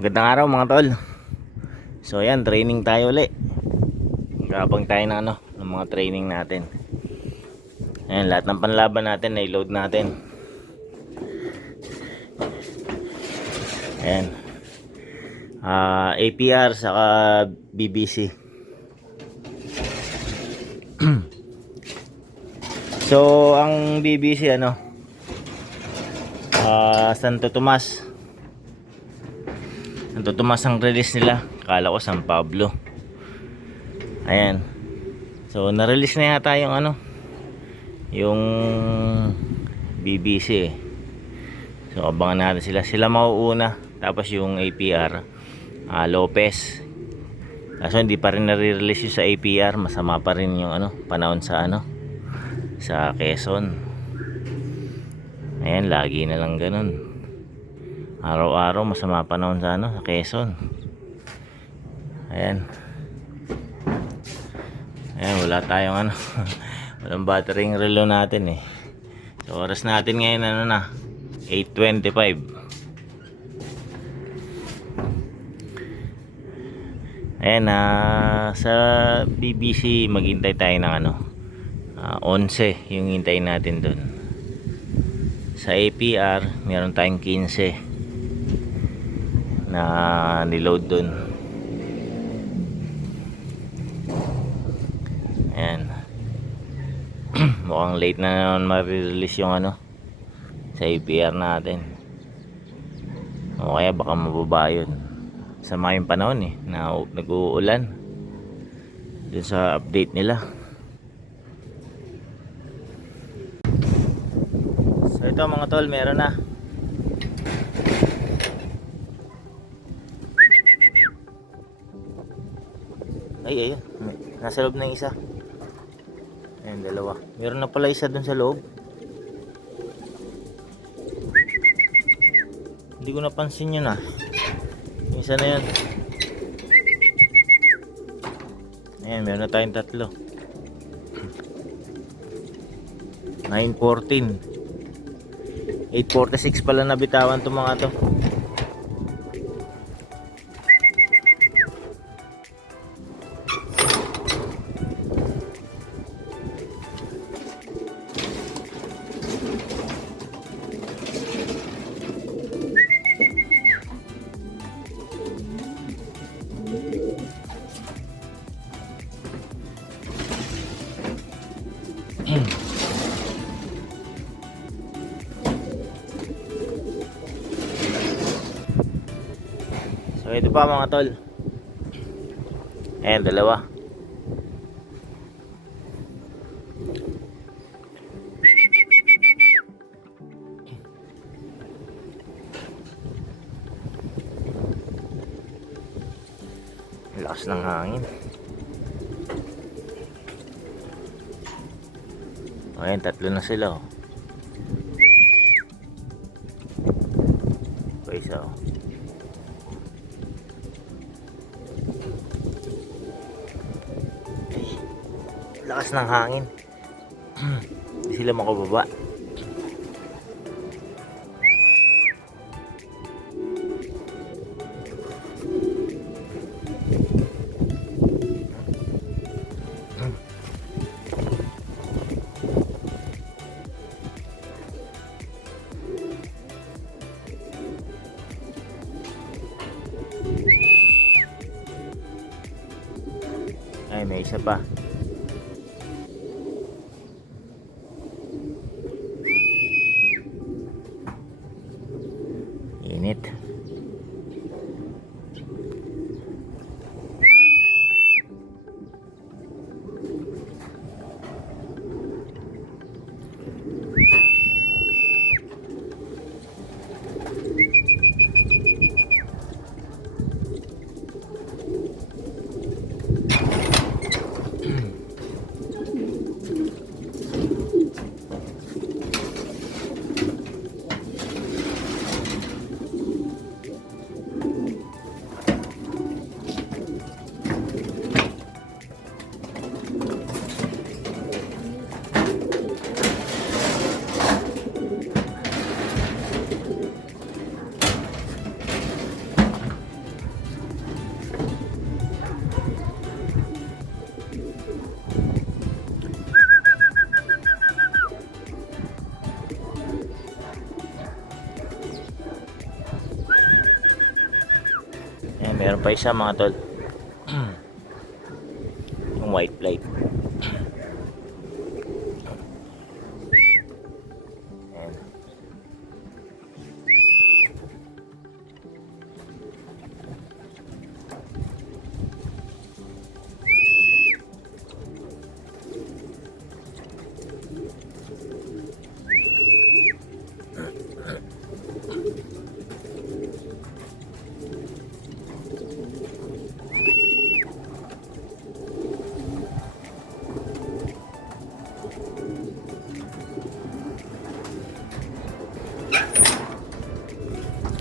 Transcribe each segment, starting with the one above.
Magandang araw mga tol. So ayan, training tayo ulit. Gabang tayo ng ng mga training natin. Ayan, lahat ng panlaban natin na-load natin. Ayan. APR saka BBC. So ang BBC Santo Tomas. Santo Tomas ang release nila. Akala ko San Pablo. Ayan. So na-release na yata yung yung BBC. So abangan natin sila. Sila mauuna. Tapos yung APR Lopez. Kaso hindi pa rin nare-release yung sa APR. Masama pa rin yung panahon sa sa Quezon. Ayan, lagi na lang ganun. Araw-araw masama panahon sa sa Quezon. Ayan. Ayan, wala tayong walang battery yung relo natin eh. So oras natin ngayon 8:25. Ayan, sa BBC maghintay tayo ng 11 yung hintayin natin dun. Sa APR meron tayong 15 na niload dun. Ayan. Mukhang late na naman ma-release yung sa APR natin. O kaya baka mababa yun. Sama yung panahon na nag-uulan dun sa update nila. So ito mga tol, meron na. Ayun, nasa loob na yung isa. Ayun, dalawa. Meron na pala isa dun sa loob. Hindi ko napansin yun yung isa na yun. Ayan, meron na tayong tatlo. 9:14. 8:46 pala nabitawan itong mga to. So ito pa mga tol. Ayan, dalawa. Lakas ng hangin. Ayan, tatlo na sila isa lakas ng hangin. Hindi sila makababa. Ay, may isa pa. Init. Meron pa isa mga tol. Yung white plate. Ayan.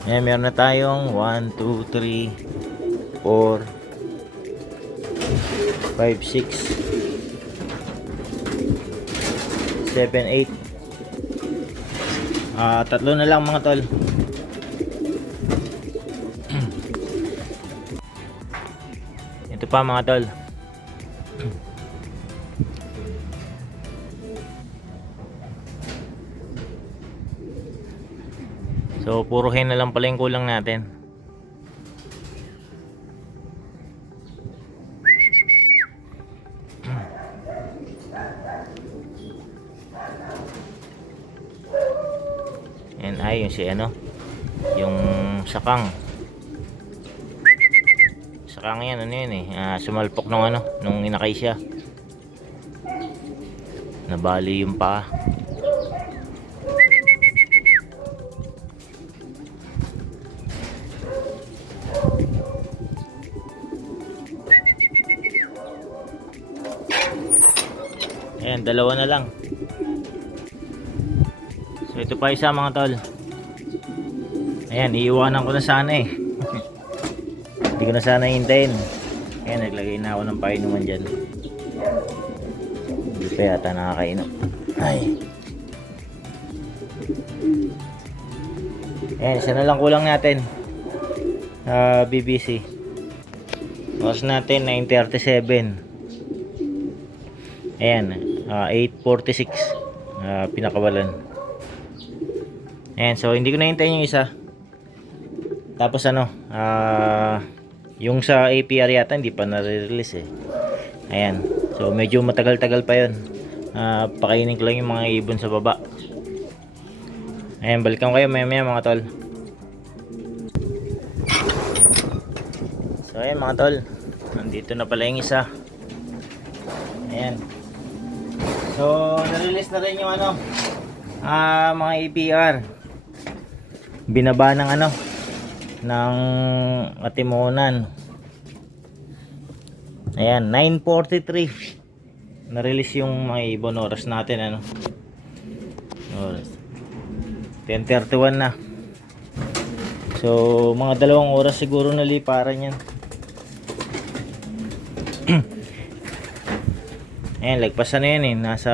Ayan, meron na tayong 1, 2, 3, 4, 5, 6, 7, 8. Tatlo na lang mga tol. Ito pa mga tol. So puro hen na lang pala yung kulang natin. Yan ay yung si ano, yung sakang. Sakang yan, ano yun sumalpok nung ano, nung inakay siya. Nabali yung paa. Ayan, dalawa na lang. So ito pa isa mga tol. Ayan, iiwanan ko na sana eh. Hindi ko na sana hintayin. Ayan, naglagay na ako ng painuman dyan. Hindi pa yata nakakainom. Ay. Ayan, isa na lang kulang natin. BBC. Oras natin 9:37. Ayan, 8:46. Pinakawalan. Ayan, so hindi ko na hintayin yung isa. Tapos ano, yung sa APR yata hindi pa nare-release eh. Ayan, so medyo matagal-tagal pa yun. Pakainin ko lang yung mga ibon sa baba. Ayan, balikan kayo maya-maya mga tol. So ayan mga tol, nandito na pala yung isa. Ayan. So na-release na rin yung ano, mga APR. Binaba ng ano, ng Atimonan. Ayan, 9:43 na-release yung mga ibon. Oras natin ano, oras 10:31 na. So mga 2 oras siguro naliparan yan. Ayan, lagpasan na yan eh, nasa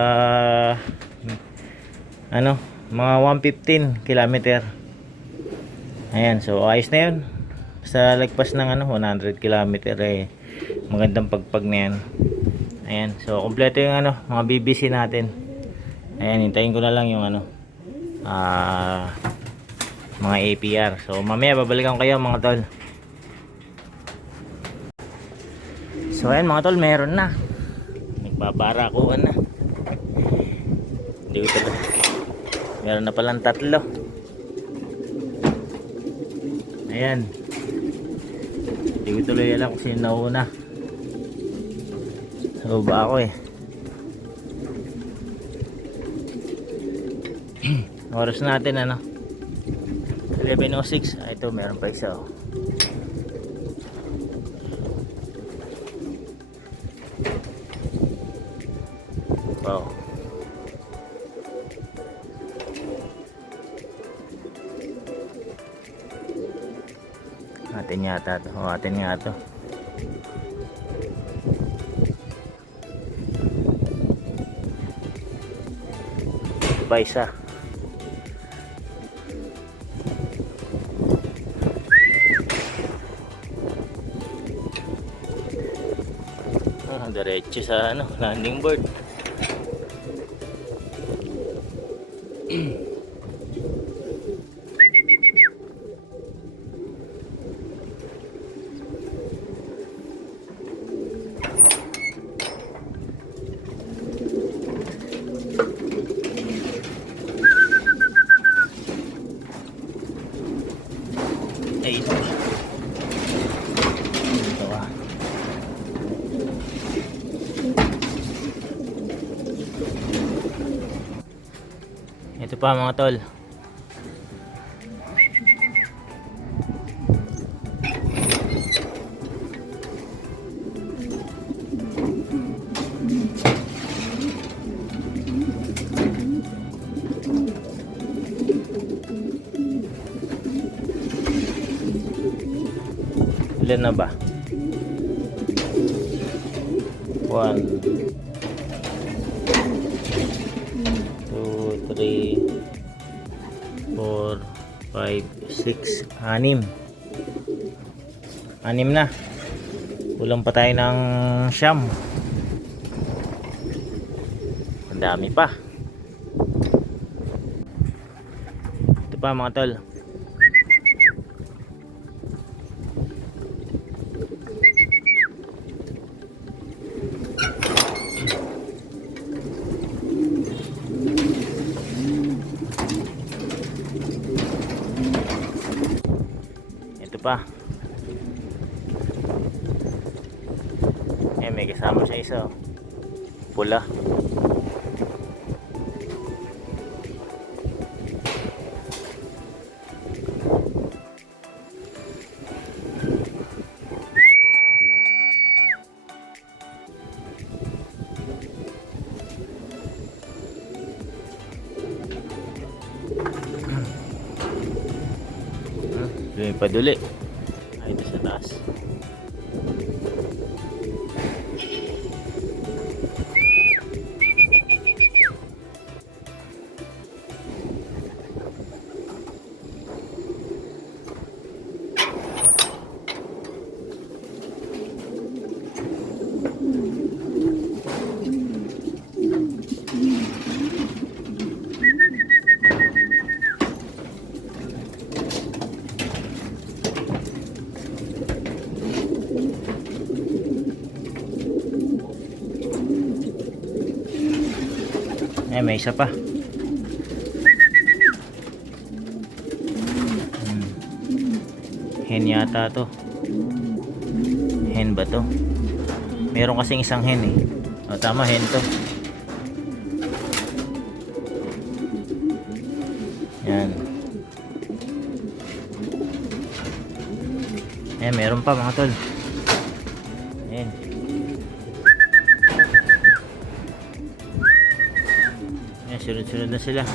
ano, mga 115 kilometer. Ayan, so ayos na yun. Basta lagpas ng ano, 100 kilometer eh, magandang pagpag na yan. Ayan, so kompleto yung ano, mga BBC natin. Ayan, hintayin ko na lang yung ano, mga APR. So mamaya babalikan kayo mga tol. So ayan mga tol, meron na. Nagbabarakuan na. Hindi ko talaga. Meron na palang 3. Ayan. Hindi ko tuloy alam kung sino nauna. So ba ako eh. Oras natin ano, 11:06. Ito meron pa isa oh. Wow. Atin yata to. O, atin nga to. Ito pa isa. Diretso sa ano, landing board. pa mga tol. Ilan na ba? 1 2 3 4 5 6 6 na. Kulang pa tayo ng siyam. Ang dami pa. Ito pa mga tol. Ito pa. May kasama siya isa. Pula. Lumipaduli. Ay, ito sa taas. May isa pa. Hen yata to. Hen ba to? Meron kasing isang hen eh. O, tama, hen to. Yan. Meron pa mga tol. Yan. Sunod-sunod na sila.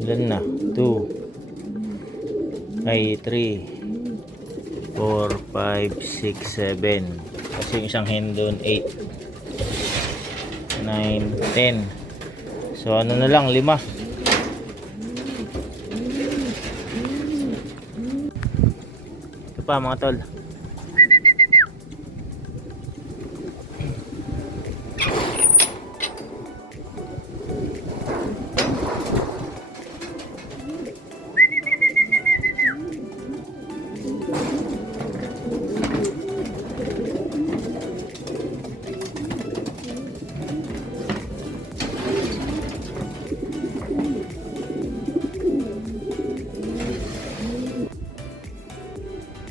Ilan na? 2 ay 3 4 5 6 7. Kasi yung isang hen doon 8 9 10. So ano na lang, 5. Ito pa mga tol.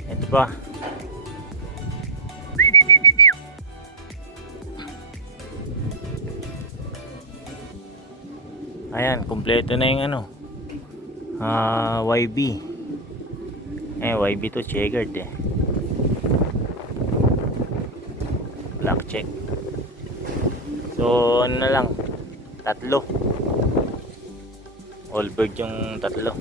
Ito pa. Ayan, kumpleto na yung ano. YB. YB to checkered eh. Black check. So ano na lang, 3. All bird yung 3.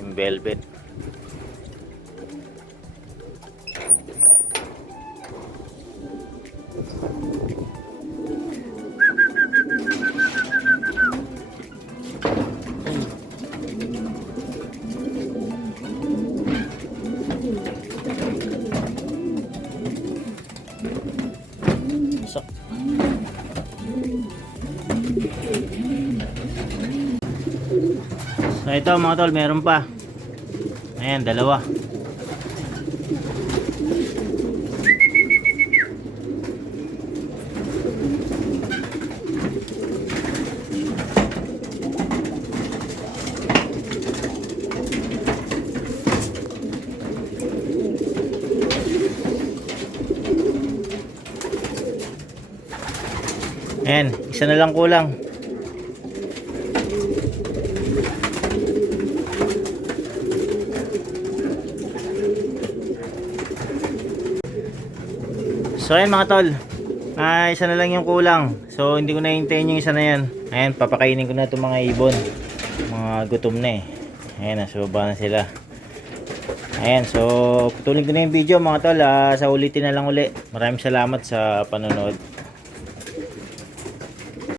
Yung velvet. So ito mga tol, meron pa. Ayan, dalawa. Ayan, isa na lang kulang. So ayan mga tol, isa na lang yung kulang. So hindi ko na hintayin yung isa na yan. Ayan, papakainin ko na itong mga ibon. Mga gutom na eh. Ayan, nasa baba na sila. Ayan, so putulin ko na yung video mga tol. Sa ulitin na lang uli. Maraming salamat sa panonood.